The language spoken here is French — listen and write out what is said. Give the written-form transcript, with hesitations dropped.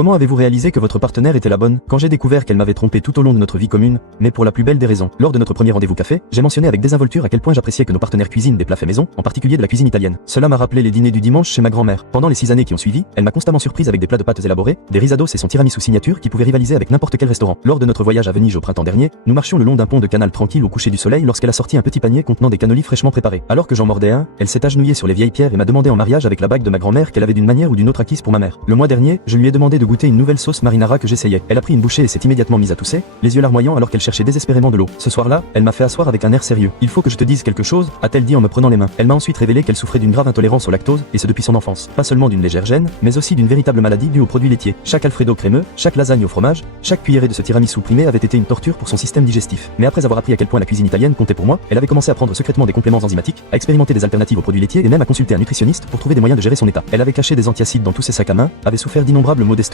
Comment avez-vous réalisé que votre partenaire était la bonne? Quand j'ai découvert qu'elle m'avait trompé tout au long de notre vie commune, mais pour la plus belle des raisons. Lors de notre premier rendez-vous café, j'ai mentionné avec désinvolture à quel point j'appréciais que nos partenaires cuisinent des plats faits maison, en particulier de la cuisine italienne. Cela m'a rappelé les dîners du dimanche chez ma grand-mère. Pendant les 6 années qui ont suivi, elle m'a constamment surprise avec des plats de pâtes élaborés, des risados et son tiramisu signature qui pouvaient rivaliser avec n'importe quel restaurant. Lors de notre voyage à Venise au printemps dernier, nous marchions le long d'un pont de canal tranquille au coucher du soleil lorsqu'elle a sorti un petit panier contenant des cannolis fraîchement préparés. Alors que j'en mordais un, elle s'est agenouillée sur les vieilles pierres et m'a demandé en mariage avec la bague de ma grand-mère qu'elle avait d'une manière ou d'une autre acquise pour ma mère. Le mois dernier, je lui ai demandé de goûter une nouvelle sauce marinara que j'essayais. Elle a pris une bouchée et s'est immédiatement mise à tousser, les yeux larmoyants alors qu'elle cherchait désespérément de l'eau. Ce soir-là, elle m'a fait asseoir avec un air sérieux. Il faut que je te dise quelque chose, a-t-elle dit en me prenant les mains. Elle m'a ensuite révélé qu'elle souffrait d'une grave intolérance au lactose, et ce depuis son enfance. Pas seulement d'une légère gêne, mais aussi d'une véritable maladie due aux produits laitiers. Chaque Alfredo crémeux, chaque lasagne au fromage, chaque cuillerée de ce tiramisu primé avait été une torture pour son système digestif. Mais après avoir appris à quel point la cuisine italienne comptait pour moi, elle avait commencé à prendre secrètement des compléments enzymatiques, à expérimenter des alternatives aux produits laitiers et même à consulter un nutritionniste pour trouver des moyens de gérer son état. Elle avait caché des antiacides dans tous ses sacs à main, avait souffert d'innombrables maux d'estomac